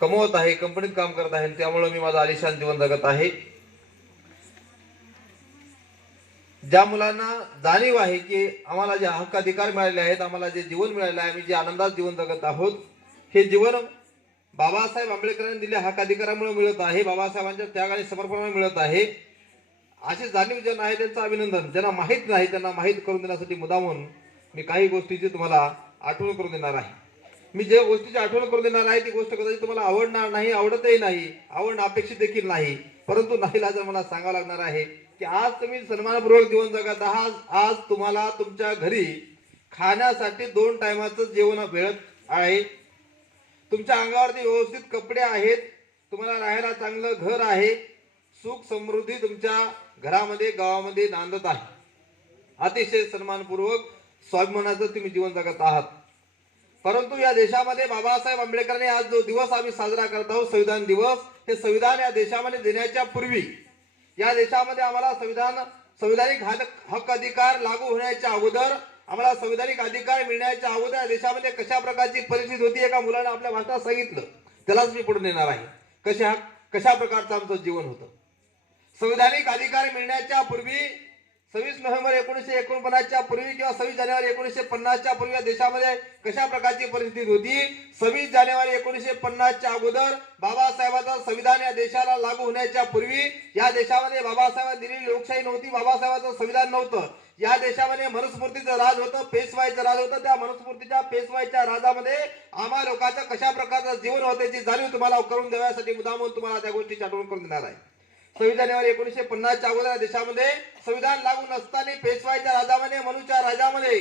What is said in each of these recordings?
कमवत आहे, कंपनीत काम करत आहे, त्यामुळे मी माझं आलिशान जीवन जगत आहे. ज्या मुलांना जाणीव आहे की आम्हाला जे हक्क अधिकार मिळाले आहेत, आम्हाला जे जीवन मिळाले आहे, आम्ही जे आनंदात जीवन जगत आहोत, हे जीवन बाबासाहेब आंबेडकरांनी दिलेल्या हक्क अधिकारामुळे मिळत आहे, बाबासाहेबांच्या त्याग आणि समर्पणामुळे मिळत आहे. अशी जाणीव ज्यांना आहे त्यांचं अभिनंदन. ज्यांना माहीत नाही त्यांना माहीत करून देण्यासाठी मुद्दामून मी काही गोष्टीची तुम्हाला आठवण करून देणार आहे. मी जे गोष्टीची आठवण करून देणार आहे ती गोष्ट कदाचित तुम्हाला आवडणार नाही, आवडतही नाही, आवडणं अपेक्षित देखील नाही, परंतु नाहीलाज मला सांगावं लागणार आहे की आज तुम्ही सन्मानपूर्वक जीवन जगत आहात. आज तुम्हाला तुमच्या घरी खाण्यासाठी 2 टायमाचं जेवण मिळत आहे, तुमच्या अंगावरती व्यवस्थित कपडे आहेत, तुम्हाला राहायला चांगलं घर आहे, सुख समृद्धी तुमच्या घरामध्ये गावामध्ये नांदत आहे. अतिशय सन्मानपूर्वक स्वाभिमानाचं तुम्ही जीवन जगत आहात. परंतु या देशामध्ये बाबासाहेब आंबेडकरांनी आज जो दिवस आम्ही साजरा करत आहोत, संविधान दिवस, हे संविधान या देशामध्ये देण्याच्या पूर्वी, या देशामध्ये आम्हाला संविधानिक हक्क अधिकार लागू होण्याच्या अगोदर, आम्हाला संविधानिक अधिकार मिळण्याच्या अगोदर या देशामध्ये कशा प्रकारची परिस्थिती होती एका मुलाने आपल्या भाषणात सांगितलं. त्यालाच मी पुढे नेणार आहे. कशा प्रकारचं आमचं जीवन होतं. संविधानिक अधिकार मिळण्याच्या पूर्वी 26 नोव्हेंबर 1949च्या पूर्वी किंवा 26 जानेवारी 1950च्या पूर्वी या देशामध्ये कशा प्रकारची परिस्थिती होती. 26 जानेवारी 1950च्या अगोदर बाबासाहेबांचं संविधान या देशाला लागू होण्याच्या पूर्वी या देशामध्ये बाबासाहेबांनी दिलेली लोकशाही नव्हती, बाबासाहेबांचं संविधान नव्हतं. या देशामध्ये मनुस्मृतीचं राज होतं, पेशवाईचं राज होतं. त्या मनुस्मृतीच्या पेशवाईच्या राजामध्ये आम्हा लोकांचं कशा प्रकारचं जीवन होतं याची जाणीव तुम्हाला करून देण्यासाठी मुद्दामून तुम्हाला त्या गोष्टीची आठवण करून देणार आहे. 26 जानेवारी 1950च्या अगोदर देशामध्ये संविधान लागू नसताना पेशवाईच्या राजामध्ये, मनुच्या राजामध्ये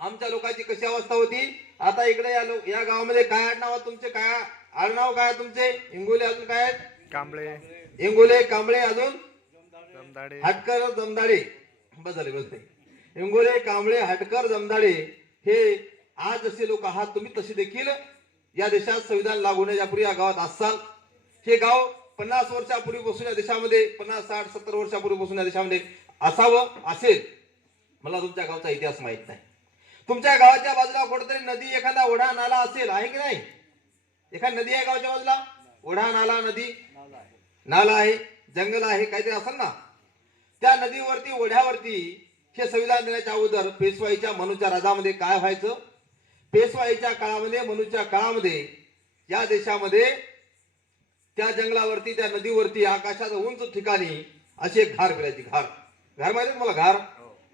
आमच्या लोकांची कशी अवस्था होती. आता इकडे या गावामध्ये काय आडनाव तुमचे, काय आडनाव काय तुमचे? इंगोले, अजून काय आहेत? कांबळे, इंगोले, कांबळे, अजून जमदाडे, हटकर, जमदाडे. बस झाले. इंगोले, कांबळे, हटकर, जमदाडे हे आज जसे लोक आहात तुम्ही तसे देखील या देशात संविधान लागू होण्याच्या पूर्वी या गावात असाल. हे गाव 50 वर्षापूर्वीपासून या देशामध्ये, 50, 60, 70 वर्षापूर्वीपासून या देशामध्ये असावं असेल. मला तुमच्या गावचा इतिहास माहित नाही. तुमच्या गावाच्या बाजूला कुठेतरी नदी, एखादा ओढा नाला असेल, आहे की नाही? एखादी नदी आहे गावाच्या बाजूला, ओढा नाला, नदी नाला आहे, जंगल आहे, काहीतरी असेल ना. त्या नदीवरती, ओढ्यावरती हे संविधान देण्याच्या अगोदर पेशवाईच्या, मनुच्या राजामध्ये काय व्हायचं? पेशवाईच्या काळामध्ये, मनुच्या काळामध्ये या देशामध्ये त्या जंगलावरती, त्या नदीवरती, आकाशाच्या उंच ठिकाणी अशी एक घार फिरायची. घार माहिती तुम्हाला?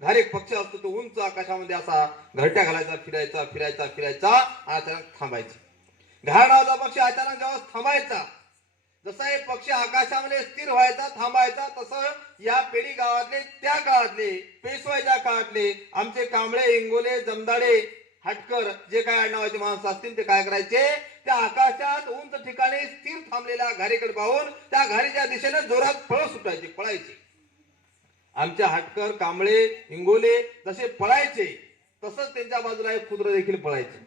घार एक पक्षी असतो, तो उंच आकाशामध्ये असा घरट्या घालायचा, फिरायचा फिरायचा फिरायचा, अचानक थांबायचा. घार नावाचा पक्षी अचानक जेव्हा थांबायचा, जसा एक पक्षी आकाशामध्ये स्थिर व्हायचा, थांबायचा, तसं या पेढी गावातले, त्या काळातले, पेशवाईच्या काळातले आमचे कांबळे, इंगोले, जमदाडे, हटकर जे काय आडनावाचे माणसं असतील ते काय करायचे? त्या आकाशात उंच ठिकाणी स्थिर थांबलेल्या घारीकडे पाहून त्या घारीच्या दिशेने जोरात पळ सुटायचे, पळायचे. आमच्या हटकर, कांबळे, इंगोले जसे पळायचे तसंच त्यांच्या बाजूला एक कुत्र देखील पळायचे.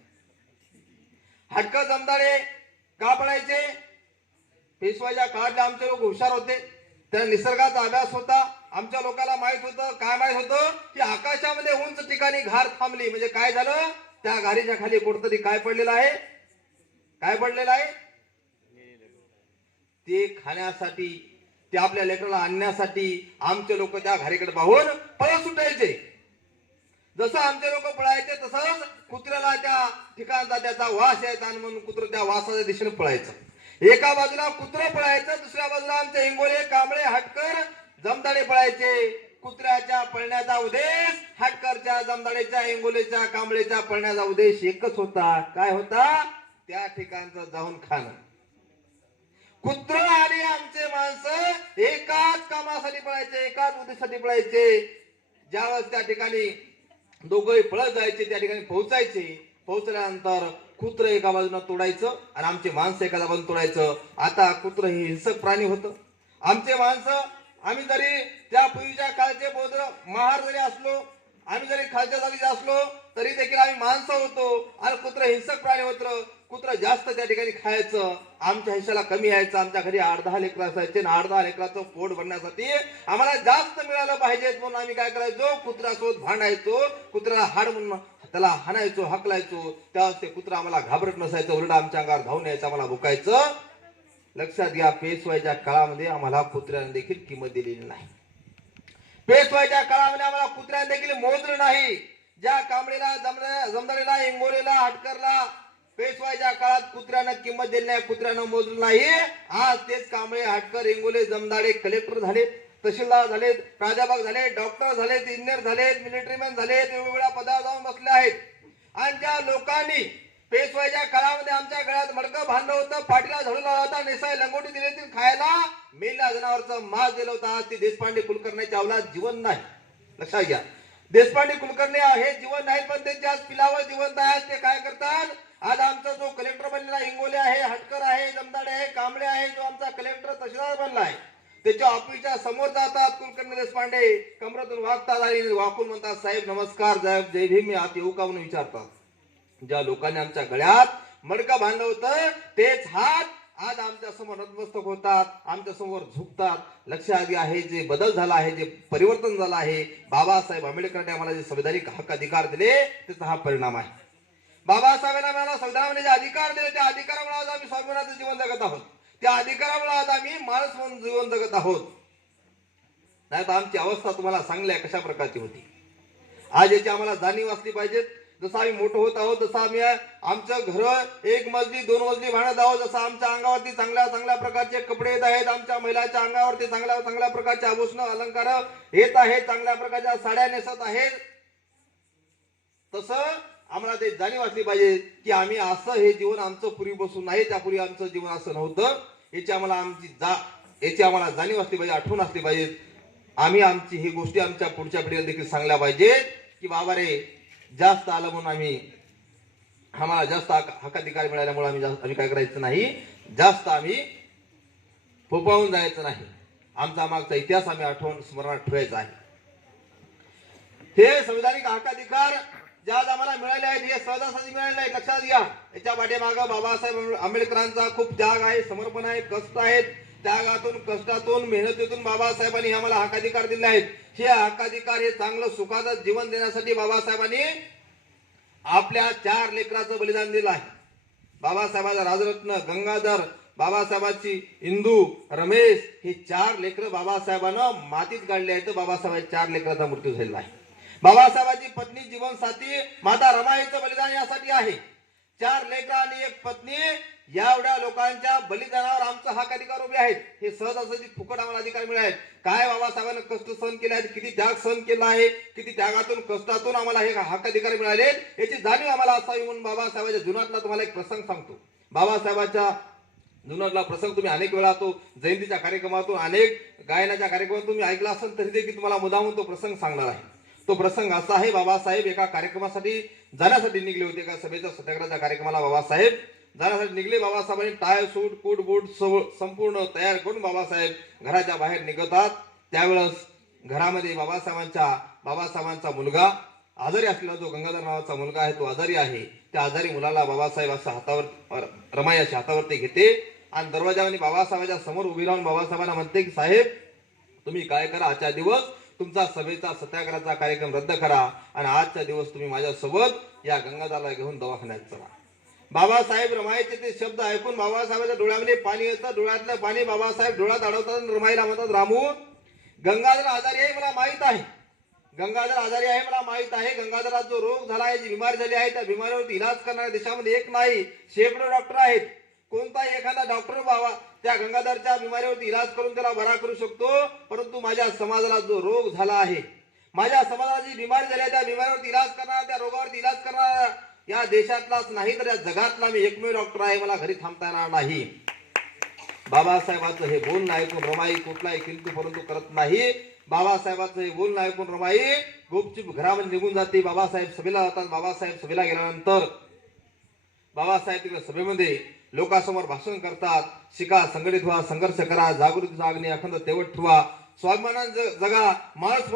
हटकर, जमदाडे का पळायचे? पेशवाईच्या काळातले आमचे लोक हुशार होते, त्यांना निसर्गाचा अभ्यास होता. आमच्या लोकांना माहित होतं, काय माहित होतं की आकाशामध्ये उंच ठिकाणी घार थांबली म्हणजे काय झालं? त्या घारीच्या खाली कुठतरी काय पडलेलं आहे? काय पडलेलं आहे? ते खाण्यासाठी, ते आपल्या लेकराला आणण्यासाठी आमचे लोक त्या घारीकडे पाहून पळ सुटायचे. जसं आमचे लोक पळायचे तसंच कुत्र्याला त्या ठिकाणचा त्याचा वास यायचा आणि म्हणून कुत्र त्या वासाच्या दिशेने पळायचं. एका बाजूला कुत्र पळायचं, दुसऱ्या बाजूला आमचे इंगोले, कांबळे, हटकर, जमदाडे पळायचे. कुत्र्याच्या पळण्याचा उद्देश, हटकरच्या, जमदाडेच्या, इंगोलेच्या, कांबळेच्या पळण्याचा उद्देश एकच होता. काय होता? त्या ठिकाणचं जाऊन खाणं. कुत्र आणि आमचे माणसं एकाच कामासाठी पळायचे, एकाच उद्देशासाठी पळायचे. ज्यावेळेस त्या ठिकाणी दोघंही पळत जायचे, त्या ठिकाणी पोहोचायचे. पोहोचल्यानंतर कुत्र एका बाजूला तोडायचं आणि आमचे माणसं एका बाजूला तोडायचं. आता कुत्र हे हिंसक प्राणी होतं. आमचे माणसं, आम्ही जरी त्या पूर्वीच्या काळचे बौद्ध महार जरी असलो, आम्ही जरी खालच्या जातीचे असलो तरी देखील आम्ही माणसं होतो आणि कुत्र हिंसक प्राणी होतं. कुत्र जास्त त्या ठिकाणी खायचं, आमच्या हिश्श्याला कमी यायचं. आमच्या घरी 8-10 लेकरं असायचे आणि 8-10 लेकराचं पोट भरण्यासाठी आम्हाला जास्त मिळालं पाहिजे म्हणून आम्ही काय करायचो? कुत्र्यासोबत भांडायचो, कुत्र्याला हाड म्हणून त्याला हाणायचो, हकलायचो, त्यावेळेस ते कुत्रा आम्हाला घाबरत नसायचं, उलट आमच्या अंगावर धावून यायचं, आम्हाला भुकायचं. लक्षात घ्या, पेशवाईच्या काळामध्ये आम्हाला कुत्र्याने देखील किंमत दिलेली नाही. पेशवाईच्या काळामध्ये आम्हाला कुत्र्याने देखील मोजलं नाही. ज्या कांबळीला, जमदारीला, इंगोलीला, हटकरला पेशवाईच्या काळात कुत्र्यानं किंमत दिली नाही, कुत्र्यानं मोजलं नाही. आज तेच कांबळे, हटकर, इंगोले, जमदाडे कलेक्टर झालेत, तहसीलदार झालेत, प्राध्यापक झालेत, डॉक्टर झालेत, इंजिनियर झालेत, मिलिटरीमॅन झालेत, वेगवेगळ्या पदावर जाऊन बसले आहेत. आणि ज्या लोकांनी पेशवाईच्या काळामध्ये आमच्या गळ्यात मडकं बांधलं होतं, पाठीला झडू लावला होता, नेसाय लंगोटी दिली होती, खायला मेल्या जनावरचं मांस दिलं होतं, आज ते देशपांडे कुलकर्णीच्या अवलाद जीवन नाही. लक्षात घ्या, देशपांडे कुलकर्णी हे जीवन नाहीत, पण त्यांच्या आज पिलावर जिवंत आहेत. ते काय करतात, आज आमचा जो कलेक्टर बनलेला इंगोले आहे, हटकर आहे, जमदाडे आहे, कांबळे आहे, जो आमचा कलेक्टर तहसीलदार बनला आहे, त्याच्या ऑफिसच्या समोर जातात कुलकर्णी देशपांडे, कमरातून वागतात आणि वाकून म्हणतात, साहेब नमस्कार, जय भीम, मी आत येऊ का म्हणून विचारतात. ज्या लोकांनी आमच्या गळ्यात मडकं बांधलं होतं तेच हात आज आमच्या समोर नतमस्तक होतात, आमच्या समोर झुकतात. लक्षात घ्या, हे जे बदल झाला आहे, जे परिवर्तन झालं आहे, बाबासाहेब आंबेडकरांनी आम्हाला जे संविधानिक हक्क अधिकार दिले त्याचा हा परिणाम आहे. बाबासाहेबांनी आम्हाला संविधानाने जे अधिकार दिले त्या अधिकारामुळे आज आम्ही स्वाभिमानाचं जीवन जगत आहोत. त्या अधिकारामुळे आज आम्ही माणूस म्हणून जीवन जगत आहोत. नाही तर आमची अवस्था तुम्हाला सांगल्या कशा प्रकारची होती. आज याची आम्हाला जाणीव असली पाहिजे. जसं आम्ही मोठं होत आहोत, जसं आम्ही आमचं घर 1 मजली 2 मजली बांधत आहोत, जसं आमच्या अंगावरती चांगल्या चांगल्या प्रकारचे कपडे येत आहेत, आमच्या महिलांच्या अंगावरती चांगल्या चांगल्या प्रकारचे आभूषण अलंकार येत आहेत, चांगल्या प्रकारच्या साड्या नेसत आहेत, तसं आम्हाला ते जाणीव असली पाहिजे की आम्ही असं हे जीवन आमचं पूर्वीपासून नाही, त्यापूर्वी आमचं जीवन असं नव्हतं. याची आम्हाला जाणीव असली पाहिजे, आठवण असली पाहिजे. आम्ही आमची ही गोष्टी आमच्या पुढच्या पिढीला देखील सांगल्या पाहिजेत की बाबा रे, जास्त आलं म्हणून आम्हाला जास्त हक्काधिकार मिळाल्यामुळे आम्ही काय करायचं नाही, जास्त आम्ही फोपावून जायचं नाही. आमचा मागचा इतिहास आम्ही आठवण स्मरणात ठेवायचा आहे. हे संविधानिक हक्काधिकार ज्या आम्हाला मिळाले आहेत हे सहजासहजी मिळाले नाही. लक्षात घ्या, याच्या पाठीमागे बाबासाहेब आंबेडकरांचा खूप त्याग आहे, समर्पण आहे, कष्ट आहेत. त्यागातून, कष्टातून, मेहनतीतून बाबासाहेबांनी आम्हाला हक्काधिकार दिले आहेत. हे हक्काधिकार हे चांगलं सुखाचं जीवन देण्यासाठी बाबासाहेबांनी आपल्या 4 लेकराचं बलिदान दिलं आहे. बाबासाहेबांचा राजरत्न गंगाधर, बाबासाहेबांची इंदू, रमेश हे 4 लेकर बाबासाहेबांना मातीत काढले आहेत. बाबासाहेबांच्या 4 लेकराचा मृत्यू झालेला आहे. बाबासाहेबांची पत्नी जीवनसाथी माता रमाईचं बलिदान यासाठी आहे. 4 लेकर आणि 1 पत्नी, एवढ्या लोकांच्या बलिदानावर आमचा हक्काधिकार उभे आहेत. हे सहजासहजी फुकट आम्हाला अधिकार मिळाले आहेत. काय बाबासाहेबांना कष्ट सहन केले आहेत, किती त्याग सहन केला आहे, किती त्यागातून, कष्टातून आम्हाला हे हक्काधिकार मिळाले, याची जाणीव आम्हाला असावी म्हणून बाबासाहेबांच्या जीवनातला तुम्हाला एक प्रसंग सांगतो. बाबासाहेबांच्या जीवनातला प्रसंग तुम्ही अनेक वेळा तो जयंतीच्या कार्यक्रमातून, अनेक गायनाच्या कार्यक्रमातून तुम्ही ऐकला असेल, तरी देखील तुम्हाला मुद्दामून तो प्रसंग सांगणार आहे. तो प्रसंग असा आहे, बाबासाहेब एका कार्यक्रमासाठी जाण्यासाठी निघले होते. एका सभेच्या सत्याग्रहाच्या कार्यक्रमाला बाबासाहेब जाण्यासाठी निघले. बाबासाहेबांनी टाय, सूट, कोट बूट संपूर्ण तयार करून बाबासाहेब घराच्या बाहेर निघतात. त्यावेळेस घरामध्ये बाबासाहेबांचा मुलगा आजारी असलेला, जो गंगाधर नावाचा मुलगा आहे, तो आजारी आहे. त्या आजारी मुलाला बाबासाहेब असं हातावर, रमाई अशी हातावरती घेते आणि दरवाजाने बाबासाहेबांच्या समोर उभी राहून बाबासाहेबांना म्हणते की साहेब, तुम्ही काय करा, आजच्या दिवस तुमचा सभेचा सत्याग्रहाचा कार्यक्रम रद्द करा आणि आजच्या दिवस तुम्ही माझ्यासोबत या गंगाधरला घेऊन दवाखान्यात चला. बाबासाहेब रमाईचे ते शब्द ऐकून बाबासाहेबांच्या डोळ्यामध्ये पाणी येतं. डोळ्यातलं पाणी बाबासाहेब डोळ्यात अडवतात. रमाईला म्हणतात, रामू, गंगाधर आजारी आहे मला माहित आहे, गंगाधर आजारी आहे मला माहित आहे. गंगाधरात जो रोग झाला आहे, जी बिमारी झाली आहे, त्या बिमारीवरती इलाज करणाऱ्या देशामध्ये एक नाही, शेकडो डॉक्टर आहेत. कोणताही एखादा डॉक्टर बाबा त्या गंगाधरच्या बिमारीवरती इलाज करून त्याला बरा करू शकतो. परंतु माझ्या समाजाला जो रोग झाला आहे, माझ्या समाजाला जी बिमारी झाली आहे, त्या बिमारीवरती इलाज करणारा, त्या रोगावरती इलाज करणारा या देशातलाच नाही तर या जगातला मी एकमेव डॉक्टर आहे. मला घरी थांबता येणार नाही. बाबासाहेबांचं हे बोलणं ऐकून रमाई कुठलाही किंतु परंतु करत नाही. बाबासाहेबांचं हे बोलणं ऐकून रमाई गुपचूप घरामध्ये निघून जाते. बाबासाहेब सभेला जातात. बाबासाहेब सभेला गेल्यानंतर बाबासाहेब तिकडे सभेमध्ये लोकांसमोर भाषण करतात. शिका, संघटित व्हा, संघर्ष करा, जागृतीचा अग्नी अखंड तेवत ठेवा, स्वाभिमानाने जगा, माणूस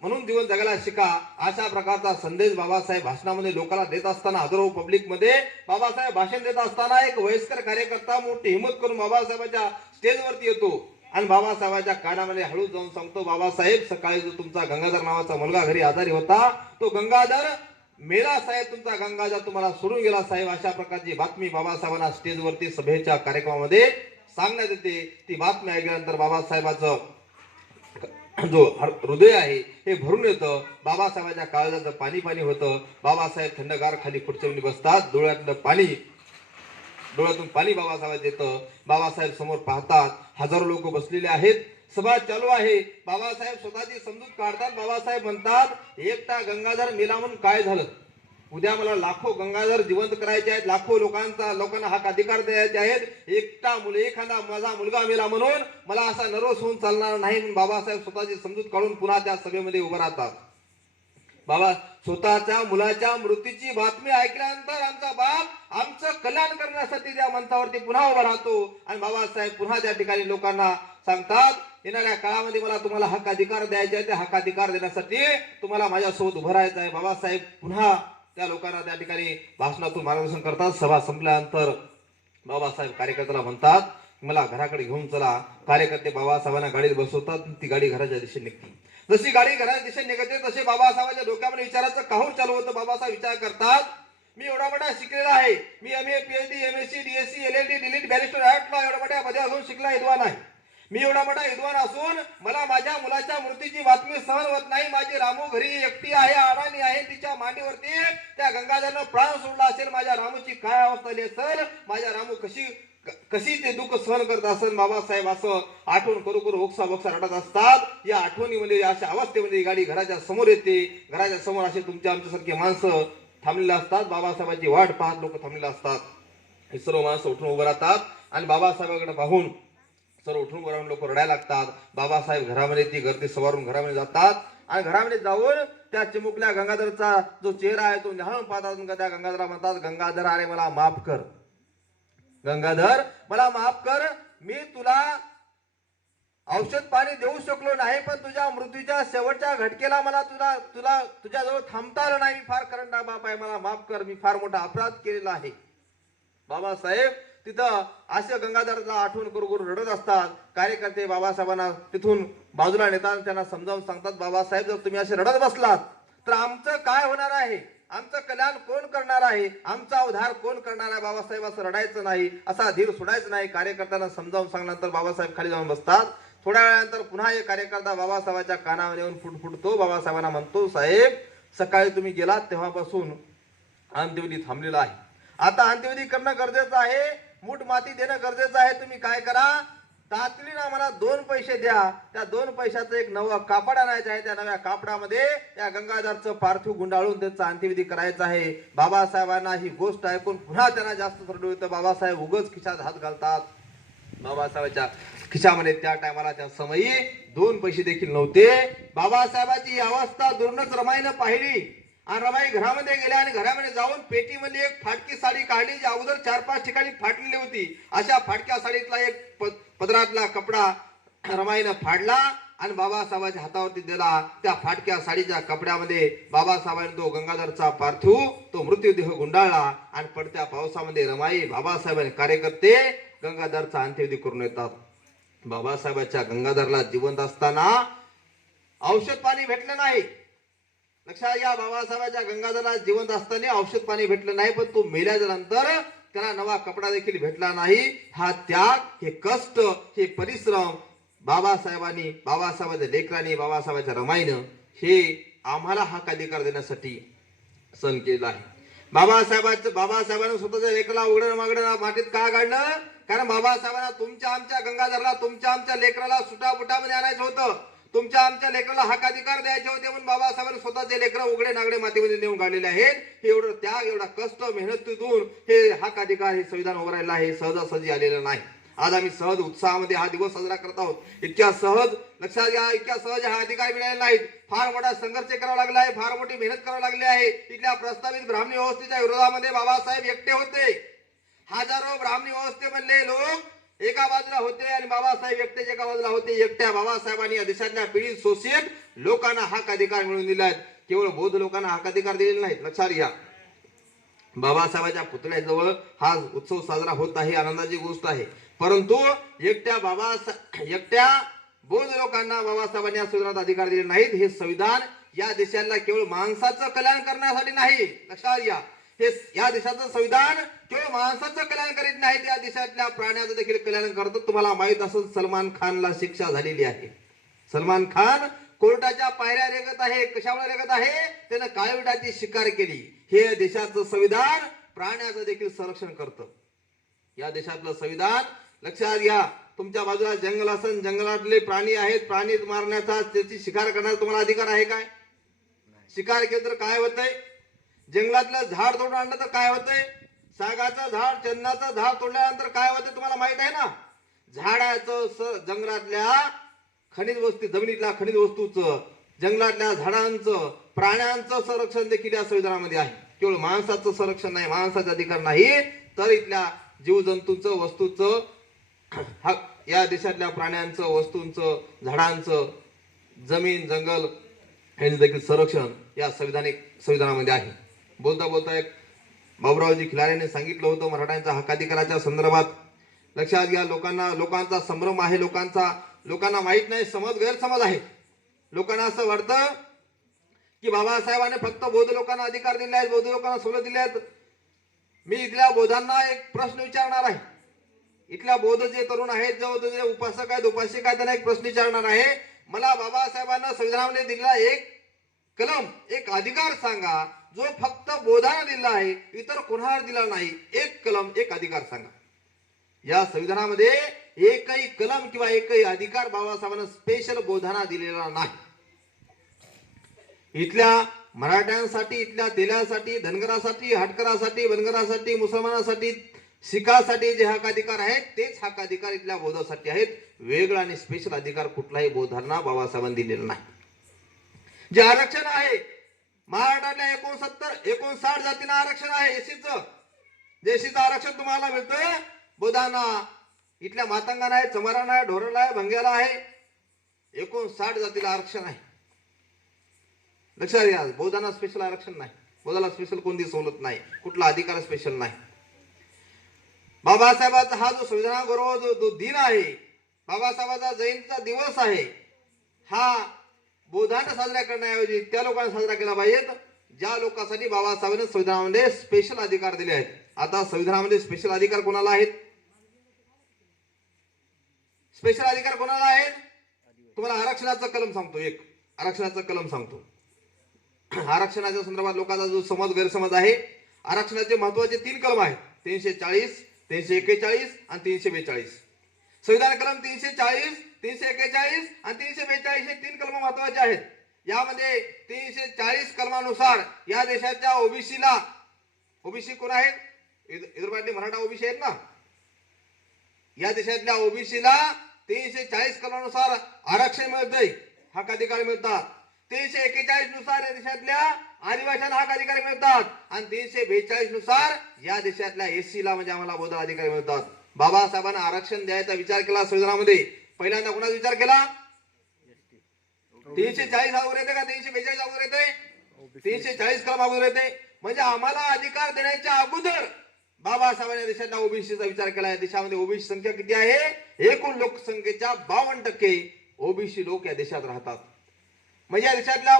म्हणून जीवन जगायला शिका, अशा प्रकारचा संदेश बाबासाहेब भाषणामध्ये लोकांना देत असताना, हजारो पब्लिक मध्ये बाबासाहेब भाषण देत असताना एक वयस्कर कार्यकर्ता मोठी हिंमत करून बाबासाहेबांच्या स्टेजवरती येतो आणि बाबासाहेबांच्या कानामध्ये हळू जाऊन सांगतो, बाबासाहेब, सकाळी जो तुमचा गंगाधर नावाचा मुलगा घरी आजारी होता, तो गंगाधर मेला साहेब तुमचा गंगाधर तुम्हाला सोडून गेला साहेब, अशा प्रकारची बातमी बाबासाहेबांना स्टेजवरती सभेच्या कार्यक्रमामध्ये सांगण्यात येते. ती बातमी ऐकल्यानंतर बाबासाहेबांचं जो हृदय आहे हे भरून येतं. बाबासाहेबांच्या काळजाचं पाणी पाणी होतं. बाबासाहेब थंडगार खाली खुर्चीवर बसतात. डोळ्यातून पाणी बाबासाहेब येतं. बाबासाहेब समोर पाहतात, हजारो लोक बसलेले आहेत, सभा चालू आहे. बाबासाहेब स्वतःची समजूत काढतात. बाबासाहेब म्हणतात, एकटा गंगाधर मेला म्हणून काय झालं? उद्या मला लाखो गंगाधर जिवंत करायचे आहेत, लाखो लोकांना हक अधिकार द्यायचे आहेत. एखादा माझा मुलगा मेला म्हणून मला असा नर्वस होऊन चालणार नाही म्हणून बाबासाहेब स्वतःची समजूत काढून पुन्हा त्या सभेमध्ये उभं राहतात. बाबा स्वतःच्या मुलाच्या मृत्यूची बातमी ऐकल्यानंतर आमचा बाप आमचं कल्याण करण्यासाठी त्या मंचावरती पुन्हा उभा राहतो. आणि बाबासाहेब पुन्हा त्या ठिकाणी लोकांना सांगतात, येणाऱ्या काळामध्ये मला तुम्हाला हक अधिकार द्यायचे आहे, त्या हक अधिकार देण्यासाठी तुम्हाला माझ्यासोबत उभं राहायचं आहे. बाबासाहेब पुन्हा त्या लोकांना त्या ठिकाणी भाषणातून मार्गदर्शन करतात. सभा संपल्यानंतर बाबासाहेब कार्यकर्त्याला म्हणतात, मला घराकडे घेऊन चला. कार्यकर्ते बाबासाहेबांना गाडीत बसवतात. ती गाडी घराच्या दिशेने निघते. जशी गाडी घराच्या दिशेने निघते तसे बाबासाहेबांच्या डोक्यामध्ये विचाराचं काहूर चालू होतं. बाबासाहेब विचार करतात, मी एवढा मोठा शिकलेला आहे, मी MA PhD MSc DSc LLD DLED barrister ऍक्टला एवढा मोठ्या पदे असून शिकला विद्वान आहे. मी एवढा मोठा विद्वान असून मला माझ्या मुलाच्या मृत्यूची बातमी सहन होत नाही. माझी रामू घरी एकटी आहे, अडाणी आहे, तिच्या मांडीवरती त्या गंगाधरनं प्राण सोडला असेल. माझ्या रामूची काय अवस्था झाली असेल, माझ्या रामू कशी ते दुःख सहन करत असेल. बाबासाहेब असं आठवण करू ओक्सा रडत असतात. या आठवणीमध्ये अशा अवस्थेमध्ये गाडी घराच्या समोर येते. घराच्या समोर असे तुमच्या आमच्यासारखे माणसं थांबलेले असतात. बाबासाहेबांची वाट पाहत लोक थांबलेले असतात. हे सर्व माणसं उठून उभं राहतात आणि बाबासाहेबांकडे पाहून सर्व उठून उभं राहून लोक रडायला लागतात. बाबासाहेब घरामध्ये ती गर्दी सवारून घरामध्ये जातात आणि घरामध्ये जाऊन त्या चिमुकल्या गंगाधरचा जो चेहरा आहे तो निहाळून पाहतात. त्या गंगाधरला म्हणतात, गंगाधर अरे मला माफ कर, गंगाधर मला माफ कर. मी तुला औषध पाणी देऊ शकलो नाही, पण तुझ्या मृत्यूच्या शेवटच्या घटकेला मला तुझ्याजवळ थांबता आलं नाही. मी फार करंटा बाप आहे, मला माफ कर, मी फार मोठा अपराध केलेला आहे. बाबासाहेब तिथं असे गंगाधरला आठवण करू रडत असतात. कार्यकर्ते बाबासाहेबांना तिथून बाजूला नेतात, त्यांना समजावून सांगतात, बाबासाहेब जर तुम्ही असे रडत बसलात तर आमचं काय होणार आहे, आमचं कल्याण कोण करणार आहे, आमचा उद्धार कोण करणार आहे. बाबासाहेब असं रडायचं नाही, असा धीर सोडायचं नाही. कार्यकर्त्यांना समजावून सांगल्यानंतर बाबासाहेब खाली जाऊन बसतात. थोड्या वेळानंतर पुन्हा एक कार्यकर्ता बाबासाहेबांच्या कानावर येऊन फुटफुटतो. बाबासाहेबांना म्हणतो, साहेब सकाळी तुम्ही गेलात तेव्हापासून अंत्यविधी थांबलेला आहे. आता अंत्यविधी करणं गरजेचं आहे, मूठ माती देणं गरजेचं आहे. तुम्ही काय करा, तातडीनं मला 2 पैसे द्या. त्या 2 पैशाचं एक नवं कापड आणायचं आहे. त्या नव्या कापडामध्ये या गंगाधरचं पार्थिव गुंडाळून त्यांचा अंत्यविधी करायचा आहे. बाबासाहेबांना ही गोष्ट ऐकून पुन्हा त्यांना जास्त रडू येतं. बाबासाहेब उगाच खिशात हात घालतात. बाबासाहेबांच्या खिशामध्ये त्या टायमाला त्या समयी 2 पैसे देखील नव्हते. बाबासाहेबांची अवस्था दुर्नच रमाईनं पाहिली आणि रमाई घरामध्ये गेल्या आणि घरामध्ये जाऊन पेटीमध्ये एक फाटकी साडी काढली, जी अगोदर 4-5 ठिकाणी फाटलेली होती. अशा फाटक्या साडीतला एक पदरातला कपडा रमाईनं फाडला आणि बाबासाहेबांच्या हातावरती दिला. त्या फाटक्या साडीच्या कपड्यामध्ये बाबासाहेबांनी तो गंगाधरचा पार्थिव तो मृत्यूदेह गुंडाळला आणि पडत्या पावसामध्ये रमाई बाबासाहेबांनी कार्यकर्ते गंगाधरचा अंत्यविधी करून येतात. बाबासाहेबांच्या गंगाधरला जिवंत असताना औषध पाणी भेटलं नाही. लक्षात घ्या, बाबासाहेबांच्या गंगाधरला जिवंत असताना औषध पाणी भेटलं नाही, पण तो मेल्याच्या नंतर त्याला नवा कपडा देखील भेटला नाही. हा त्याग, हे कष्ट, हे परिश्रम बाबासाहेबांनी, बाबासाहेबांच्या लेकरांनी, बाबासाहेबांच्या रमाईनं हे आम्हाला हक अधिकार देण्यासाठी सहन केला आहे. बाबासाहेबांनी स्वतःच्या लेकराला उघडं मागणं मातीत का काढलं? कारण बाबासाहेबांना तुमच्या आमच्या गंगाधरला, तुमच्या आमच्या लेकराला सुटापुटामध्ये आणायचं होतं, तुमच्या आमच्या लेकराला हक अधिकार द्यायचे होते. म्हणून बाबासाहेबांनी स्वतःचे लेकरं उघडे नागडे मातीमध्ये नेऊन काढलेले आहेत. हे एवढं त्याग, एवढा कष्ट, मेहनतीतून हे हक अधिकार, हे संविधान उभं राहिलं आहे. सहजासहजी आलेलं नाही. आज आम्ही सहज उत्साहामध्ये हा दिवस साजरा करत आहोत. इतक्या सहज, लक्षात घ्या, इतक्या सहज हा अधिकार मिळाले नाहीत. फार मोठा संघर्ष करावा लागला आहे, फार मोठी मेहनत करावी लागली आहे. इथल्या प्रस्तावित ब्राह्मणी व्यवस्थेच्या विरोधामध्ये बाबासाहेब एकटे होते. हजारो ब्राह्मणी व्यवस्थेमधले लोक एका बाजूला होते आणि बाबासाहेब एकटेच एका बाजूला होते. एकट्या बाबासाहेबांनी या देशातल्या पीडित शोषित लोकांना हक अधिकार मिळवून दिले आहेत. केवळ बौद्ध लोकांना हक अधिकार दिलेले नाहीत. लक्षात घ्या, बाबासाहेबांच्या पुतळ्याजवळ हा उत्सव साजरा होत आहे, आनंदाची गोष्ट आहे. परंतु एकट्या बौद्ध लोकांना बाबासाहेबांनी या संविधानात अधिकार दिले नाहीत. हे संविधान या देशाला केवळ माणसाचं कल्याण करण्यासाठी नाही, लक्षात घ्या, हे या देशाचं संविधान केवळ माणसाचं कल्याण करीत नाही, या देशातल्या प्राण्याचं देखील कल्याण करतो. तुम्हाला माहित असेल सलमान खानला शिक्षा झालेली आहे. सलमान खान कोर्टाच्या पायऱ्या रेगत आहे. कशामुळे रेगत आहे? त्यानं काळविटाची शिकार केली. हे देशाचं संविधान प्राण्याचं देखील संरक्षण करतं. या देशातलं संविधान लक्षात घ्या. तुमच्या बाजूला जंगल असेल, जंगलातले प्राणी आहेत, प्राणी मारण्याचा, त्याची शिकार करण्याचा तुम्हाला अधिकार आहे काय? शिकार केलं तर काय होतंय? जंगलातलं झाड तोडून आणलं तर काय होतंय? सागाचं झाड, चंदनाचं झाड तोडल्यानंतर काय होतं तुम्हाला माहित आहे ना? झाडाचं, जंगलातल्या खनिज वस्तू, जमिनीतल्या खनिज वस्तूचं, जंगलातल्या झाडांचं, प्राण्यांचं संरक्षण देखील या संविधानामध्ये आहे. केवळ माणसाचं संरक्षण नाही, माणसाचा अधिकार नाही, तर इथल्या जीवजंतूंचं, वस्तूंचं, या देशातल्या प्राण्यांचं, वस्तूंचं, झाडांचं, जमीन, जंगल यांचं देखील संरक्षण या संविधानामध्ये आहे. बोलता बोलता एक बाबुरावजी खिलारेने सांगितलं होतं मराठ्यांच्या हक्काधिकाराच्या संदर्भात. लक्षात घ्या, लोकांचा संभ्रम आहे, लोकांना माहित नाही, गैरसमज आहे. लोकांना असं वाटतं की बाबासाहेबांनी फक्त बौद्ध लोकांना अधिकार दिले आहेत, बौद्ध लोकांना सवलत दिल्या आहेत. मी इथल्या बौद्धांना एक प्रश्न विचारणार आहे. इथल्या बौद्ध जे तरुण आहेत, जे उपासक आहेत, उपासिका आहेत, त्यांना एक प्रश्न विचारणार आहे. मला बाबासाहेबांना संविधानामध्ये दिलेला एक कलम, एक अधिकार सांगा जो फक्त बौद्धांना दिला आहे, इतर कोणाला दिला नाही. एक कलम, एक अधिकार सांगा. या संविधानामध्ये एकही कलम किंवा एकही अधिकार बाबासाहेबांना स्पेशल बौद्धांना दिलेला नाही. इथल्या मराठ्यांसाठी, इथल्या तेल्यासाठी, धनगरासाठी, हटकरासाठी, बनगरासाठी, मुसलमानासाठी, शिखासाठी जे हक्काधिकार आहेत तेच हक्काधिकार इथल्या बौद्धासाठी आहेत. वेगळा आणि स्पेशल अधिकार कुठलाही बौद्धांना बाबासाहेबांनी दिलेला नाही. जे आरक्षण आहे महाराष्ट्रातल्या 59 जातींना आरक्षण आहे. एसीचं आरक्षण तुम्हाला मिळतं, बौद्धांना, इथल्या मातंगांना आहे, चमारांना आहे, ढोराला आहे, भंग्याला आहे. 59 जातीला आरक्षण आहे. लक्षात घ्या, बौद्धांना स्पेशल आरक्षण नाही, बौद्धाला स्पेशल कोणती सवलत नाही, कुठला अधिकार स्पेशल नाही. बाबासाहेबांचा हा जो संविधानाबरोबर जो दिन आहे, बाबासाहेबांचा जयंतीचा दिवस आहे, हा बौद्धांना साजरा करण्याऐवजी त्या लोकांना साजरा केला पाहिजे ज्या लोकांसाठी बाबासाहेबांनी संविधानामध्ये स्पेशल अधिकार दिले आहेत. आता संविधानामध्ये स्पेशल अधिकार कोणाला आहेत? स्पेशल अधिकार कोणाला आहेत? तुम्हाला आरक्षणाचा कलम सांगतो, एक आरक्षणाचा कलम सांगतो. आरक्षणाच्या संदर्भात लोकांचा जो गैरसमज आहे, आरक्षणाचे महत्वाचे 3 कलम आहेत: 340, 341 आणि 342. संविधान कलम 340, 341 आणि 342 हे 3 कलम महत्वाचे आहेत. यामध्ये 340 कलमानुसार या देशाच्या ओबीसी कोण आहेत? विदर्भातले मराठा ओबीसी आहेत ना. या देशातल्या ओबीसीला 340 कलमानुसार आरक्षण मिळतंय, हक्काधिकार मिळतात. 341 नुसार या देशातल्या आदिवासींना हक्क अधिकार मिळतात आणि 342 नुसार या देशातल्या एससीला म्हणजे आम्हाला बौद्ध अधिकार मिळतात. बाबासाहेबांना आरक्षण द्यायचा विचार केला संविधानामध्ये. पहिल्यांदा कोणाचा विचार केला? 340 अगोदर येते का 342 अगोदर येते? 340 कलम अगोदर येते. म्हणजे आम्हाला अधिकार देण्याच्या अगोदर बाबासाहेबांनी देशातल्या ओबीसीचा विचार केला. या देशामध्ये ओबीसी संख्या किती आहे? एकूण लोकसंख्येच्या 52% ओबीसी लोक या देशात राहतात. म्हणजे या देशातल्या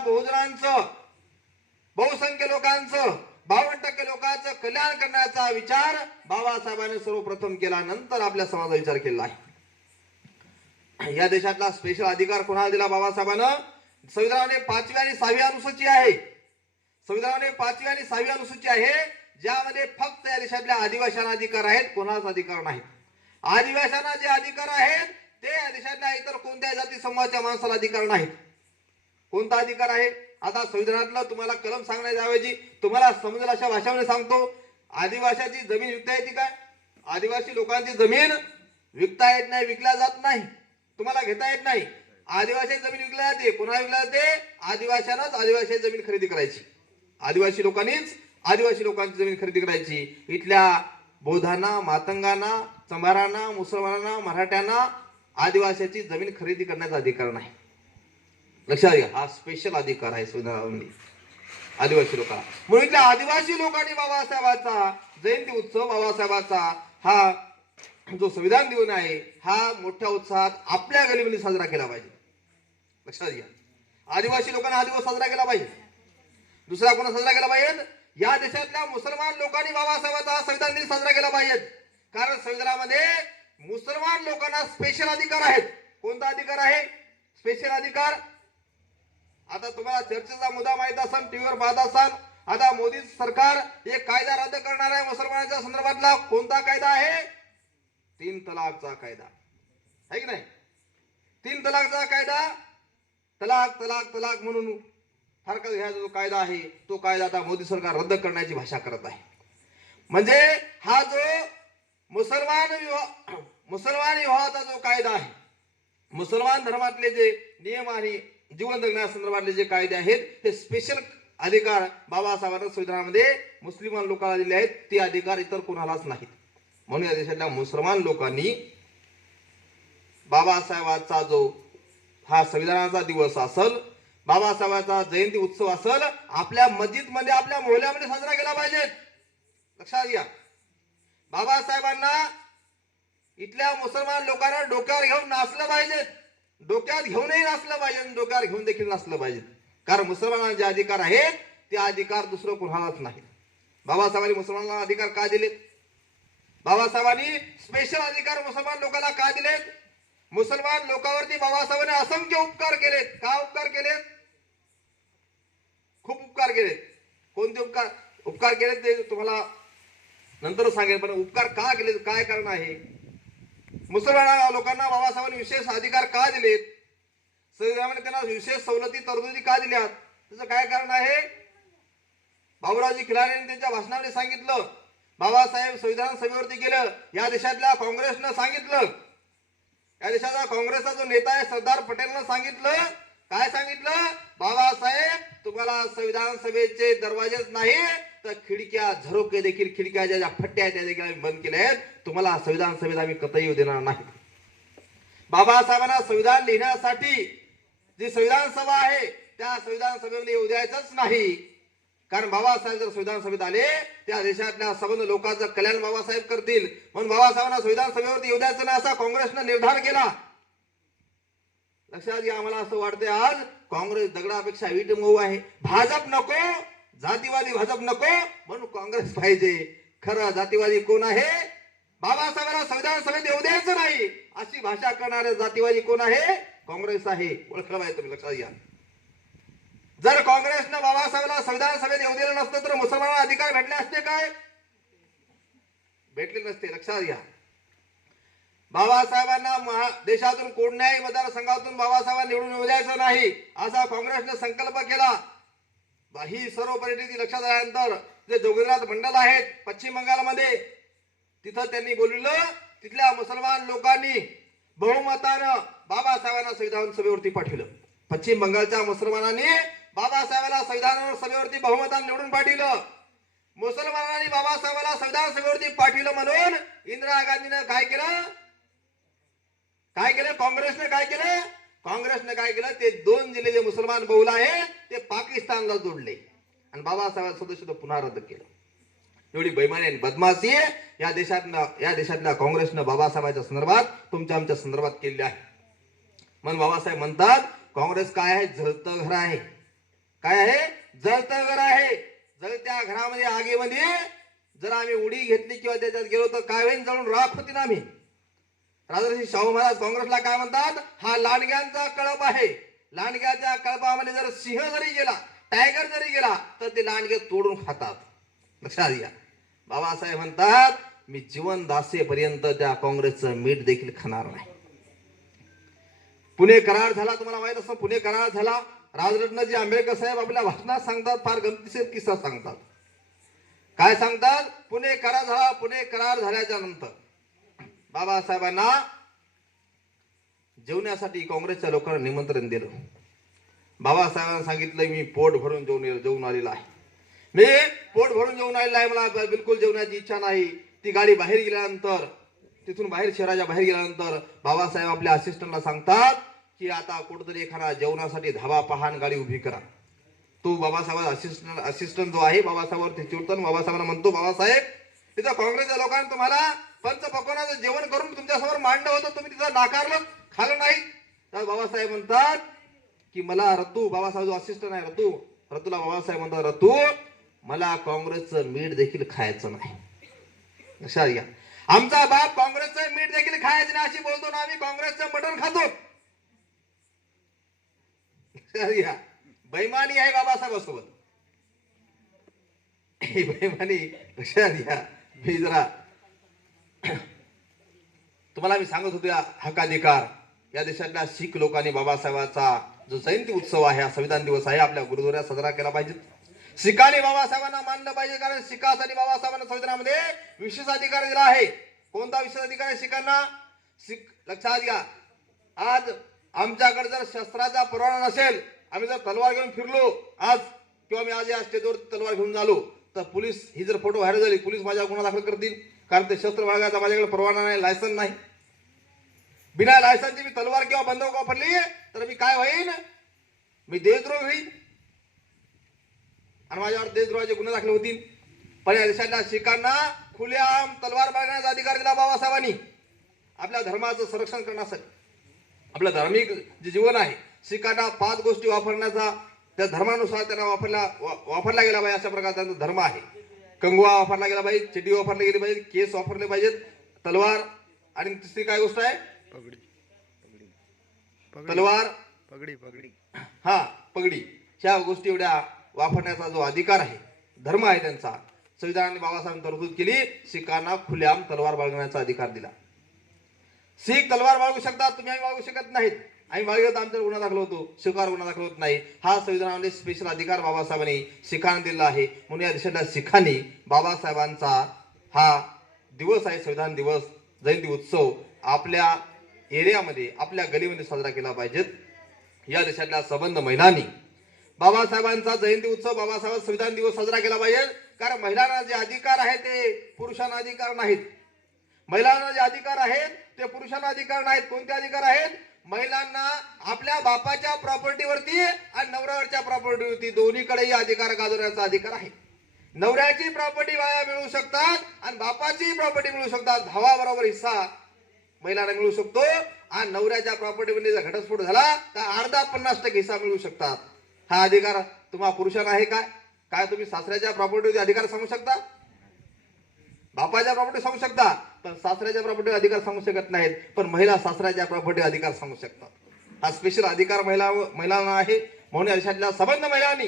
बहुसंख्य लोकांचं 52% लोकांचं कल्याण करण्याचा विचार बाबासाहेबांनी सर्वप्रथम केला, नंतर आपल्या समाजाचा विचार केला आहे. या देशातला स्पेशल अधिकार कोणाला दिला बाबासाहेबांना? संविधानाने 5वी आणि 6वी अनुसूची आहे. संविधानाने 5वी आणि 6वी अनुसूची आहे, ज्यामध्ये फक्त या देशातल्या आदिवासींना अधिकार आहेत, कोणाचा अधिकार नाही. आदिवासींना जे अधिकार आहेत ते या देशातल्या इतर कोणत्याही जाती समूहाच्या माणसाला अधिकार नाहीत. कोणता अधिकार आहे? आता संविधानातला तुम्हाला कलम सांगण्याऐवजी तुम्हाला समजेल अशा भाषेमध्ये सांगतो. आदिवासीची जमीन विकता येते काय? आदिवासी लोकांची जमीन विकता येत नाही, विकल्या जात नाही, तुम्हाला घेता येत नाही. आदिवासी जमीन विकल्या जाते. कोणाला विकल्या जाते? आदिवासींनाच आदिवासी जमीन खरेदी करायची. आदिवासी लोकांनीच आदिवासी लोकांची जमीन खरेदी करायची. इथल्या बौद्धांना, मातंगांना, चमारांना, मुसलमानांना, मराठ्यांना आदिवासीची जमीन खरेदी करण्याचा अधिकार नाही. लक्षात घ्या, हा स्पेशल अधिकार आहे संविधानामध्ये आदिवासी लोकांना. म्हणून इथल्या आदिवासी लोकांनी बाबासाहेबांचा जयंती उत्सव, बाबासाहेबांचा हा जो संविधान दिन आहे, हा मोठ्या उत्साहात आपल्या गलीमध्ये साजरा केला पाहिजे. लक्षात घ्या. आदिवासी लोकांना हा दिवस साजरा केला पाहिजे. दुसरा कोणा साजरा केला पाहिजे? या देशातल्या मुसलमान लोकांनी बाबासाहेबांचा हा संविधान दिन साजरा केला पाहिजे. कारण संविधानामध्ये मुसलमान लोकांना स्पेशल अधिकार आहेत. कोणता अधिकार आहे? स्पेशल अधिकार. आता तुम्हाला चर्चेचा मुद्दा माहित असेल, टीव्हीवर पाहत असाल, आता मोदी सरकार एक कायदा रद्द करणार आहे मुसलमानांच्या संदर्भातला. कोणता कायदा आहे? 3 तलाकचा कायदा आहे की नाही? 3 तलाकचा कायदा. तलाक तलाक तलाक म्हणून फरक घ्यायचा जो कायदा आहे तो कायदा आता मोदी सरकार रद्द करण्याची भाषा करत आहे. म्हणजे हा जो मुसलमान विवाहाचा जो कायदा आहे, मुसलमान धर्मातले जे नियम आणि जीवन जगण्यासंदर्भातले जे कायदे आहेत ते स्पेशल अधिकार बाबासाहेबांनी संविधानामध्ये मुस्लिम लोकांना दिले आहेत. ते अधिकार इतर कोणालाच नाहीत. म्हणून या देशातल्या मुसलमान लोकांनी बाबासाहेबांचा जो हा संविधानाचा दिवस असेल, बाबासाहेबांचा जयंती उत्सव असेल, आपल्या मस्जिदमध्ये आपल्या मोहल्ल्यामध्ये साजरा केला पाहिजे. लक्षात घ्या. बाबासाहेबांना इथल्या मुसलमान लोकांना डोक्यावर घेऊन नाचलं पाहिजे. डोक्यात घेऊनही नाचलं पाहिजे, डोक्यावर घेऊन देखील नाचलं पाहिजे. कारण मुसलमानांना जे अधिकार आहेत ते अधिकार दुसरं कोणालाच नाही. बाबासाहेबांनी मुसलमानांना अधिकार का दिलेत? बाबासाहेबांनी स्पेशल अधिकार मुसलमान लोकांना का दिलेत? मुसलमान लोकांवरती बाबासाहेबांनी असंख्य उपकार केलेत. का उपकार केलेत? खूप उपकार केलेत. कोणते उपकार केलेत ते तुम्हाला नंतर सांगेल. पण उपकार का केलेत, काय कारण आहे? मुसलमान लोकांना बाबासाहेबांनी विशेष अधिकार का दिलेत? संविधानाने त्यांना विशेष सवलती तरतुदी का दिल्यात? त्याचं काय कारण आहे? बाबूरावजी खिलारेंनी त्यांच्या भाषणामध्ये सांगितलं. बाबासाहेब संविधान सभेवरती गेलं. या देशातल्या काँग्रेसनं सांगितलं, या देशाचा काँग्रेसचा जो नेता आहे सरदार पटेलनं सांगितलं. काय सांगितलं? बाबासाहेब, तुम्हाला संविधान सभेचे दरवाजेच नाही तर खिडक्या, झरोके देखील, खिडक्या ज्या फट्ट्या आहेत त्या देखील आम्ही बंद केल्या आहेत. तुम्हाला संविधान सभेत आम्ही कतई येऊ देणार नाही. बाबासाहेबांना संविधान लिहिण्यासाठी जी संविधान सभा आहे त्या संविधान सभेमध्ये येऊ द्यायचंच नाही. कारण बाबासाहेब जर संविधान सभेत आले त्या देशातल्या संबंध लोकांचं कल्याण बाबासाहेब करतील. म्हणून बाबासाहेबांना संविधान सभेवरती येऊ द्यायचं नाही असा काँग्रेसनं निर्धार केला. लक्षात घ्या. आम्हाला असं वाटतंय आज काँग्रेस दगडापेक्षा वीट मऊ आहे. भाजप नको, जातीवादी भाजप नको, म्हणून काँग्रेस पाहिजे. खरं जातीवादी कोण आहे? बाबासाहेबांना संविधान सभेत येऊ द्यायचं नाही अशी भाषा करणारे जातीवादी कोण आहे? काँग्रेस आहे. ओळखलं पाहिजे तुम्ही. लक्षात घ्या. जर काँग्रेसनं बाबासाहेबांना संविधान सभेत येऊ दिलं नसतं तर मुसलमानांना अधिकार भेटले असते काय? भेटले नसते. लक्षात घ्या. बाबासाहेबांना देशातून कोणत्याही मतदारसंघातून बाबासाहेबांना निवडून येऊ द्यायचं नाही असा काँग्रेसने संकल्प केला. ही सर्व परिस्थिती लक्षात आल्यानंतर जे जोगीनाथ मंडल आहेत पश्चिम बंगालमध्ये, तिथं त्यांनी बोलवलं. तिथल्या मुसलमान लोकांनी बहुमतानं बाबासाहेबांना संविधान सभेवरती पाठवलं. पश्चिम बंगालच्या मुसलमानांनी बाबासाहेबांना संविधान सभेवरती बहुमतानं निवडून पाठवलं. मुसलमानांनी बाबासाहेबांना संविधान सभेवरती पाठवलं म्हणून इंदिरा गांधीनं काय केलं? काँग्रेसने काय केलं? काँग्रेसने काय केलं? ते 2 जिल्हे जे मुसलमान बहुल आहेत ते पाकिस्तानला जोडले आणि बाबासाहेब सदस्य पुन्हा रद्द केलं. एवढी बेईमानी आणि बदमाशी या देशातल्या काँग्रेसनं बाबासाहेबांच्या संदर्भात, तुमच्या आमच्या संदर्भात केली आहे. म्हणून बाबासाहेब म्हणतात काँग्रेस काय आहे? जळतं घर आहे. काय आहे? जळतं घर आहे. जळत्या घरामध्ये आगीमध्ये जर आम्ही उडी घेतली किंवा त्याच्यात गेलो तर काय होईल? जळून राख होती ना आम्ही. राजर्षी शाहू महाराज काँग्रेसला काय म्हणतात? हा लांडग्यांचा कळप आहे. लांडग्याच्या कळपामध्ये जर सिंह जरी गेला, टायगर जरी गेला तर ते लांडगे तोडून खातात. लक्षात घ्या. बाबासाहेब म्हणतात मी जीवन दासेपर्यंत त्या काँग्रेसचं मीठ देखील खाणार नाही. पुणे करार झाला, तुम्हाला माहित असं पुणे करार झाला. राजरत्नजी आंबेडकर साहेब आपल्या भाषणात सांगतात, फार गमतीशीर किस्सा सांगतात. काय सांगतात? पुणे करार झाला. पुणे करार झाल्याच्या नंतर बाबासाहेबांना जेवण्यासाठी काँग्रेसच्या लोकांना निमंत्रण दिलं. बाबासाहेबांना सांगितलं मी पोट भरून जेवून आलेला आहे. मी पोट भरून जेवून आलेला आहे. मला बिलकुल जेवण्याची इच्छा नाही. ती गाडी बाहेर गेल्यानंतर, तिथून बाहेर शहराच्या बाहेर गेल्यानंतर बाबासाहेब आपल्या असिस्टंटला सांगतात की आता कुठेतरी एखादा जेवणासाठी धाबा पहान गाडी उभी करा. तो बाबासाहेब असिस्टंट जो आहे बाबासाहेबांवर चिडतो. बाबासाहेबांना म्हणतो बाबासाहेब तिथं काँग्रेसच्या लोकांनी तुम्हाला पंचपक्वान्नाचं जेवण करून तुमच्यासमोर मांडलं होतं, तुम्ही तिथं नाकारलं, खाल्लं नाही. तर बाबासाहेब म्हणतात की मला रतू, बाबासाहेब जो असिस्टंट आहे रतूला बाबासाहेब म्हणतात, रतू मला काँग्रेसचं मीठ देखील खायचं नाही. लक्षात घ्या, आमचा बाप काँग्रेसचं मीठ देखील खायचं नाही अशी बोलतो ना, आम्ही काँग्रेसचं मटण खातो. लक्षात घ्या, बैमानी आहे बाबासाहेबांसोबत, बैमानी. लक्षात घ्या, मी जरा तुम्हाला मी सांगत होतो, हक्काधिकार या देशातल्या शीख लोकांनी बाबासाहेबांचा जो जयंती उत्सव आहे, हा संविधान दिवस आहे, आपल्या गुरुद्वाऱ्यात साजरा केला पाहिजे. शिखांनी बाबासाहेबांना मानलं पाहिजे, कारण शिखासाठी बाबासाहेबांना संविधानामध्ये विशेष अधिकार दिला आहे. कोणता विशेष अधिकार आहे शिखांना? लक्षात घ्या, आज आमच्याकडे जर शस्त्राचा परवाना नसेल, आम्ही जर तलवार घेऊन फिरलो आज, किंवा मी आज या स्टेजवर तलवार घेऊन झालो, तर पोलीस ही जर फोटो व्हायरल झाली, पोलीस माझ्यावर गुन्हा दाखल करतील, कारण ते शस्त्र बाळगायचा माझ्याकडे परवाना नाही, लायसन नाही. बिना लायसनची मी तलवार किंवा बंदूक वापरली तर मी काय होईन? मी देशद्रोही होईन आणि माझ्यावर देशद्रोहाचे गुन्हे दाखल होतील. पण या देशातल्या शिखांना खुलेआम तलवार बाळगण्याचा अधिकार दिला बाबासाहेबांनी, आपल्या धर्माचं संरक्षण करण्यासाठी. आपलं धार्मिक जे जीवन आहे, शिखांना 5 गोष्टी वापरण्याचा, त्या धर्मानुसार त्यांना वापरला गेला पाहिजे, अशा प्रकारचा त्यांचा धर्म आहे. कंगवा वापरला गेला पाहिजे, चड्डी वापरली गेली पाहिजे, केस वापरले पाहिजेत, तलवार, आणि तिसरी काय गोष्ट आहे? तलवार, पगडी. हा, पगडी. ह्या गोष्टी एवढ्या वापरण्याचा जो अधिकार आहे, धर्म आहे त्यांचा, संविधानाने बाबासाहेबांनी तरतूद केली. शिखांना खुलेआम तलवार बाळगण्याचा अधिकार दिला. शीख तलवार बाळगू शकतात, तुम्ही आम्ही बाळगू शकत नाहीत. आम्ही बाळगलं तर आमच्यावर गुन्हा दाखल होतो, शिखावर गुन्हा दाखल होत नाही. हा संविधानामध्ये स्पेशल अधिकार बाबासाहेबांनी शिखांना दिला आहे. म्हणून या देशातल्या शिखांनी बाबासाहेबांचा हा दिवस आहे, संविधान दिवस, जयंती उत्सव, आपल्या एरियामध्ये, आपल्या गलीमध्ये साजरा केला पाहिजेत. या देशातल्या संबंध महिलांनी बाबासाहेबांचा जयंती उत्सव, बाबासाहेब संविधान दिवस साजरा केला पाहिजे. कारण महिलांना जे अधिकार आहेत ते पुरुषांना अधिकार नाहीत. महिलांना जे अधिकार आहेत ते पुरुषांना अधिकार नाहीत. कोणते अधिकार आहेत? महिलांना आपल्या बापाच्या प्रॉपर्टीवरती आणि नवऱ्यावरच्या प्रॉपर्टीवरती दोन्हीकडेही अधिकार गाजवण्याचा अधिकार आहे. नवऱ्याची प्रॉपर्टी बाया मिळू शकतात आणि बापाची प्रॉपर्टी मिळू शकतात. भावाबरोबर हिस्सा महिलांना मिळू शकतो. आणि नवऱ्याच्या प्रॉपर्टीमध्ये जर घटस्फोट झाला तर अर्धा 50% हिस्सा मिळू शकतात. हा अधिकार तुम्हा पुरुषांना आहे काय? काय तुम्ही सासऱ्याच्या प्रॉपर्टीवरती अधिकार सांगू शकता? बापाच्या प्रॉपर्टी सांगू शकता, पण सासऱ्याच्या प्रॉपर्टीवर अधिकार सांगू शकत नाहीत. पण महिला सासऱ्याच्या प्रॉपर्टीवर अधिकार सांगू शकतात. हा स्पेशल अधिकार महिलांना आहे. म्हणून देशातल्या संबंध महिलांनी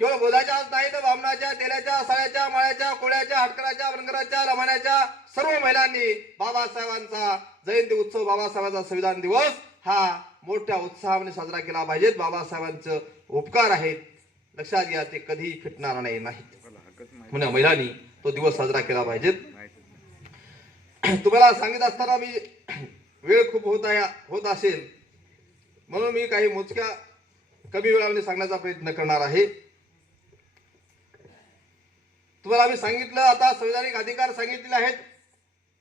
केवळ बोधाच्या नाही तर बामणाच्या, तेलाच्या, साळ्याच्या, माळ्याच्या, कोळ्याच्या, हटकराच्या, वनकराच्या, लमाण्याच्या सर्व महिलांनी बाबासाहेबांचा जयंती उत्सव, बाबासाहेबांचा संविधान दिवस हा मोठ्या उत्साहाने साजरा केला पाहिजे. बाबासाहेबांचे उपकार आहेत, लक्षात घ्या, ते कधी फिटणार नाहीत. म्हणून महिलांनी तो दिवस साजरा केला पाहिजे. तुम्हाला सांगित असताना मी वेळ खूप होत असेल, म्हणून मी काही मोजक्या कमी वेळामध्ये सांगण्याचा प्रयत्न करणार आहे. तुम्हाला मी सांगितलं, आता संविधानिक अधिकार सांगितलेले आहेत.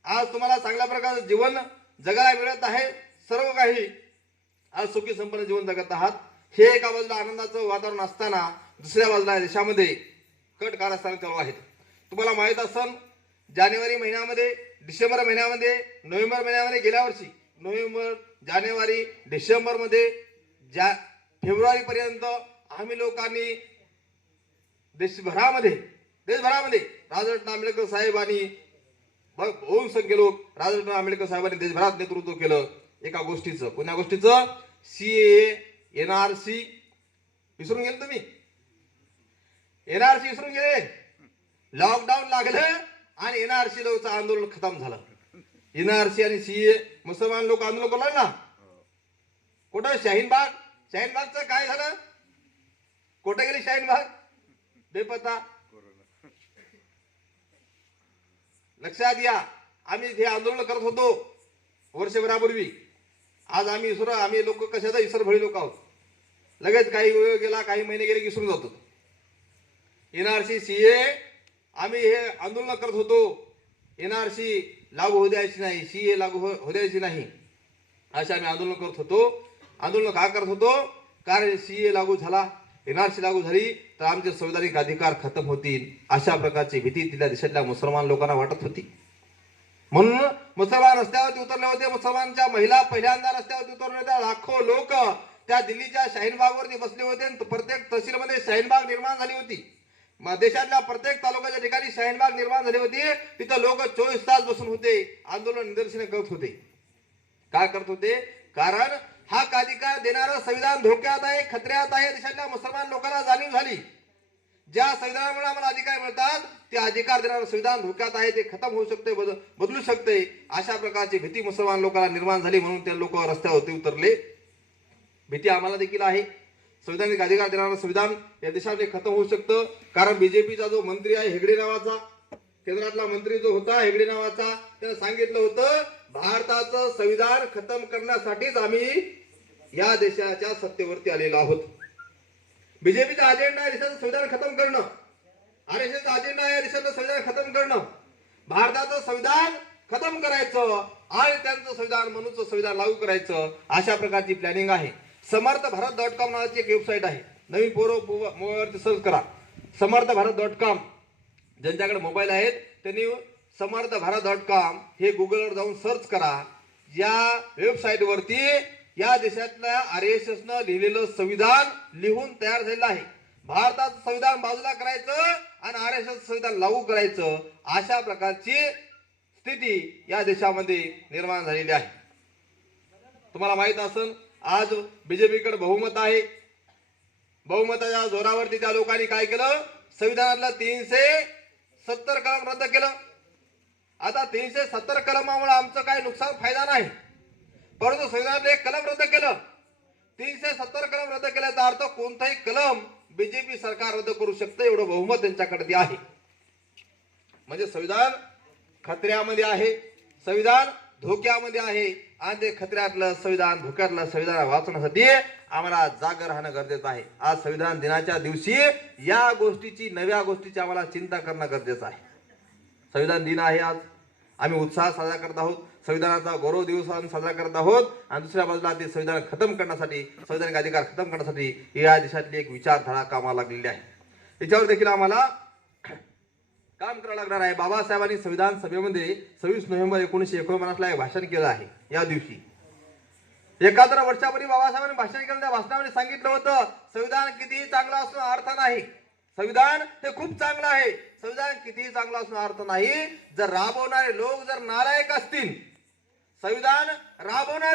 आज तुम्हाला चांगल्या प्रकारचं जीवन जगायला मिळत आहे. सर्व काही आज सुखी संपन्न जीवन जगत आहात. हे एका बाजूला आनंदाचं वातावरण असताना दुसऱ्या बाजूला देशामध्ये कट कारस्थान चालू आहेत. तुम्हाला माहित असेल, जानेवारी महिन्यामध्ये, डिसेंबर महिन्यामध्ये, नोव्हेंबर महिन्यामध्ये, गेल्या वर्षी नोव्हेंबर, जानेवारी, डिसेंबर मध्ये, फेब्रुवारी पर्यंत आम्ही लोकांनी देशभरामध्ये राजरत्न आंबेडकर साहेबांनी, बहुसंख्य लोक राजरत्न आंबेडकर साहेबांनी देशभरात नेतृत्व केलं एका गोष्टीचं. कोणत्या गोष्टीचं? CAA, NRC. विसरून गेले तुम्ही? NRC विसरून गेले? लॉकडाऊन लागलं आणि NRC लोकचं आंदोलन खतम झालं. NRC आणि CAA मुसलमान लोक आंदोलन करणार ना. कुठं? शाहीनबागचं काय झालं? कुठे गेली शाहीनबाग? बेपत्ता. लक्षात घ्या, आम्ही हे आंदोलन करत होतो वर्षभरापूर्वी. आज आम्ही लोक कशाचा इसरभळी लोक आहोत. लगेच काही वेळ गेला, काही महिने गेले, विसरून जातो. NRC, CAA आम्ही हे आंदोलन करत होतो. NRC लागू होऊ द्यायची नाही, CAA लागू होऊ द्यायची नाही, असे आम्ही आंदोलन करत होतो. आंदोलन का करत होतो? कारण CAA लागू झाला, NRC लागू झाली तर आमचे संविधानिक अधिकार खतम होतील, अशा प्रकारची भीती तिथल्या देशातल्या मुसलमान लोकांना वाटत होती. म्हणून मुसलमान रस्त्यावरती उतरले होते. मुसलमानच्या महिला पहिल्यांदा रस्त्यावरती उतरले होत्या. लाखो लोक त्या दिल्लीच्या शाहीनबागवरती बसले होते आणि प्रत्येक तहसीलमध्ये शाहीनबाग निर्माण झाली होती. देशातल्या प्रत्येक तालुक्याच्या ठिकाणी शाहीनबाग निर्माण झाली होती. तिथं लोक 24 तास बसून होते, आंदोलन निदर्शने करत होते. काय करत होते? कारण हा अधिकार देणारं संविधान धोक्यात आहे, खतऱ्यात आहे. देशातल्या मुसलमान लोकांना जाणीव झाली, ज्या संविधानामुळे आम्हाला अधिकार मिळतात ते अधिकार देणारं संविधान धोक्यात आहे, ते खतम होऊ शकते, बदलू शकते. अशा प्रकारची भीती मुसलमान लोकांना निर्माण झाली, म्हणून ते लोक रस्त्यावरती उतरले. भीती आम्हाला देखील आहे. संविधानिक अधिकार देणारं संविधान या देशामध्ये खतम होऊ शकतं. कारण बीजेपीचा जो मंत्री आहे हेगडे नावाचा, केंद्रातला मंत्री जो होता हेगडे नावाचा, त्याने सांगितलं होतं भारताचं संविधान खतम करण्यासाठीच आम्ही या देशाच्या सत्तेवरती आलेलो आहोत. बीजेपीचा अजेंडा आहे देशाचं संविधान खतम करणं. आरएसएसचा अजेंडा आहे देशाचं संविधान खतम करणं. भारताचं संविधान खतम करायचं आणि त्यांचं संविधान म्हणूनचं संविधान लागू करायचं, अशा प्रकारची प्लॅनिंग आहे. समर्थभारत.com नावाची एक वेबसाईट आहे. नवीन मोबाईलवरती सर्च करा समर्थभारत.com. ज्यांच्याकडे मोबाईल आहेत त्यांनी समर्थभारत.com हे गुगलवर जाऊन सर्च करा. या वेबसाईटवरती या देशातल्या आरएसएसनं लिहिलेलं संविधान लिहून तयार झालेलं आहे. भारताचं संविधान बाजूला करायचं आणि आरएसएस संविधान लागू करायचं, अशा प्रकारची स्थिती या देशामध्ये निर्माण झालेली आहे. तुम्हाला माहित असेल आज बीजेपीकडे बहुमत आहे. बहुमताच्या जोरावरती त्या लोकांनी काय केलं? संविधानातलं 370 कलम रद्द केलं. आता 370 कलमामुळे आमचं काय नुकसान फायदा नाही, परंतु संविधानातलं एक कलम रद्द केलं. 370 कलम रद्द केल्याचा अर्थ कोणताही कलम बीजेपी सरकार रद्द करू शकतं, एवढं बहुमत त्यांच्याकडे आहे. म्हणजे संविधान खतऱ्यामध्ये आहे, संविधान धोक्यामध्ये आहे आणि ते खतऱ्यातलं संविधान, धोक्यातलं संविधान वाचवण्यासाठी आम्हाला जागे राहणं गरजेचं आहे. आज संविधान दिनाच्या दिवशी या गोष्टीची, नव्या गोष्टीची आम्हाला चिंता करणं गरजेचं आहे. संविधान दिन आहे आज, आम्ही उत्साह साजरा करत आहोत, संविधानाचा गौरव दिवस साजरा करत आहोत. आणि दुसऱ्या बाजूला ते संविधान खतम करण्यासाठी, संविधानिक अधिकार खतम करण्यासाठी या देशातली एक विचारधारा कामाला लागलेली आहे. त्याच्यावर देखील आम्हाला काम करावं लागणार आहे. बाबासाहेबांनी संविधान सभेमध्ये 26 नोव्हेंबर 1949 ला एक भाषण केलं आहे. या दिवशी 71 वर्षापूर्वी बाबासाहेबांनी भाषण केलं. त्या भाषणामध्ये सांगितलं होतं संविधान कितीही चांगलं असून अर्थ नाही. संविधान हे खूप चांगलं आहे, संविधान कितीही चांगलं असून अर्थ नाही जर राबवणारे लोक जर नालायक असतील. संविधान राबवणारे